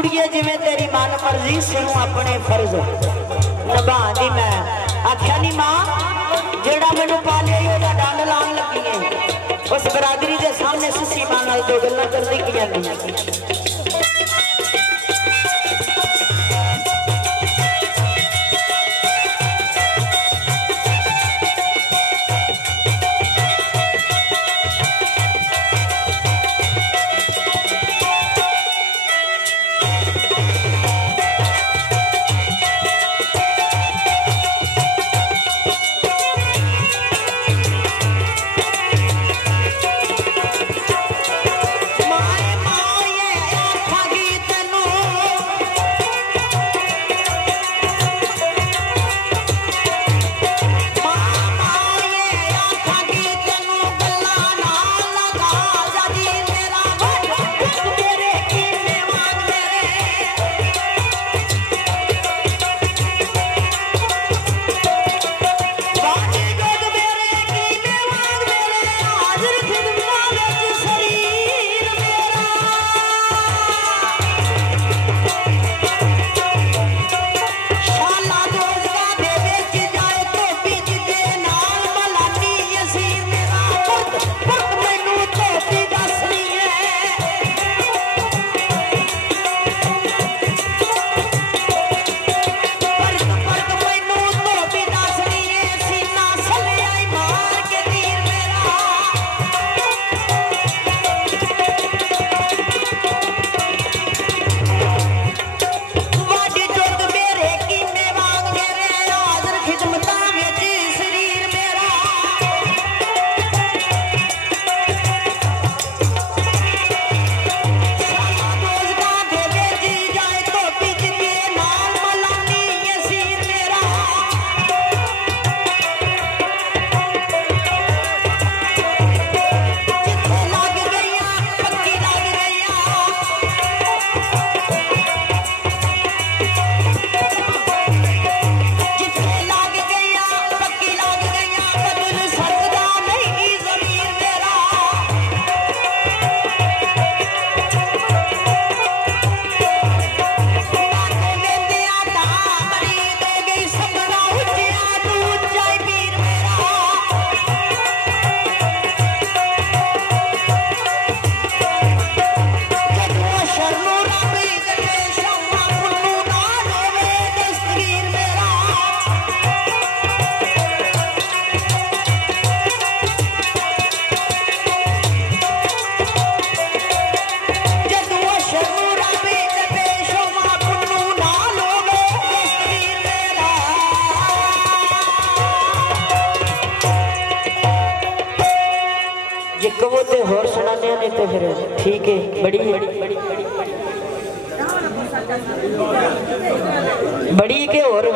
कुड़िए जिवें तेरी मन मर्जी सिरों अपने फर्ज निभा दी। मैं आख्या नहीं मां जेड़ा मैनू पालिया ओदा डंड लान लगी है उस बरादरी के सामने सुसी मां नाल दो गल्लां करदी की जांदी। होर सुनाने ने तो फिर ठीक है। बड़ी बड़ी के और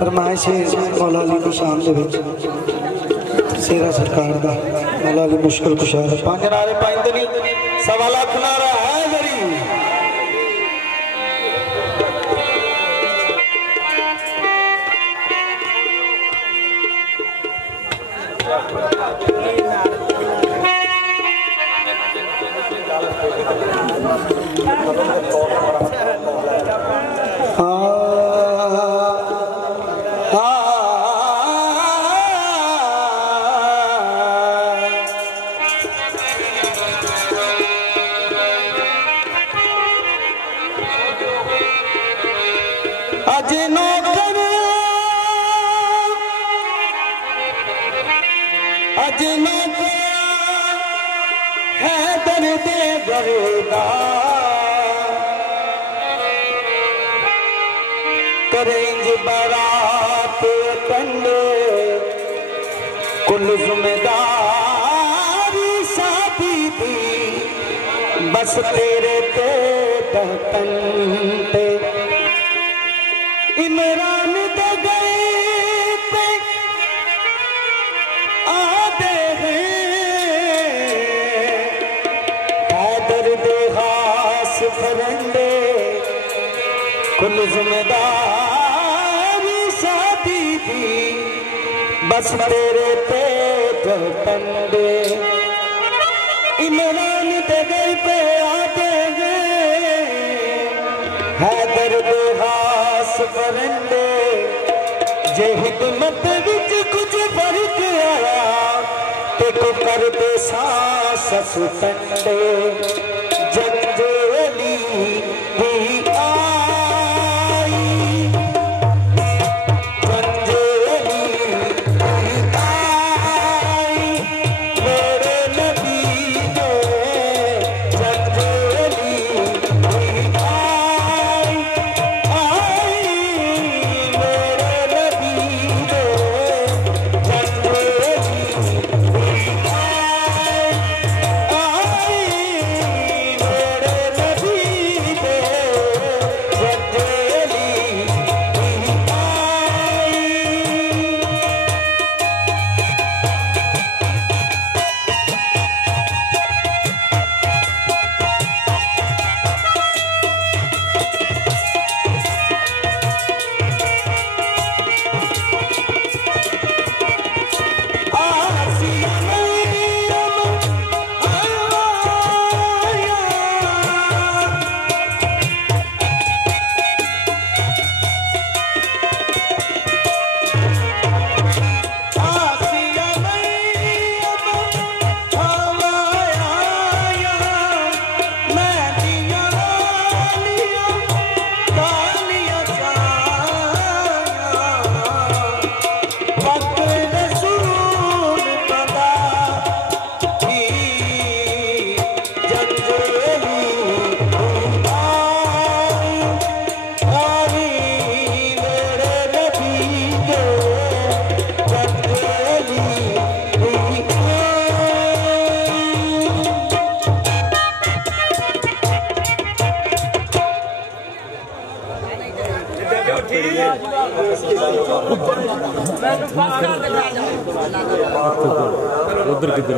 फरमाइश मौला अली की शान दे विच सेरा सरकार दा मौला अली मुश्किल कुशा है। पांच नारे पाइंदे नहीं 1.25 लाख नारा है मेरी। पर्दा करेंज बारात कंडे कुल जिम्मेदारी शादी दी बस तेरे ते तंते इमरान दे गए पे आते हैं हैदर दे खास फरंडे कुल जिम्मेदारी शादी दी बस तेरे पे तंदे इमरान दे गए पे आते हैं हैदर दे खास फरंडे जे हिकमत विच कुछ फर्क आया ते को कर दे सांस टंडे जंजेली भी आई जंजेली भी आई मेरे नबी दे जंजेली भी आई मेरे नबी दे जंजेली भी आई मेरे नबी दे जंजेली भी आई। आसिया मरियम आया आसिया मरियम आया मैं दिया वालियां गालियां चाया पक रसूल पदा की जंजेली आई मेरे नबी के जंजेली उधर किधर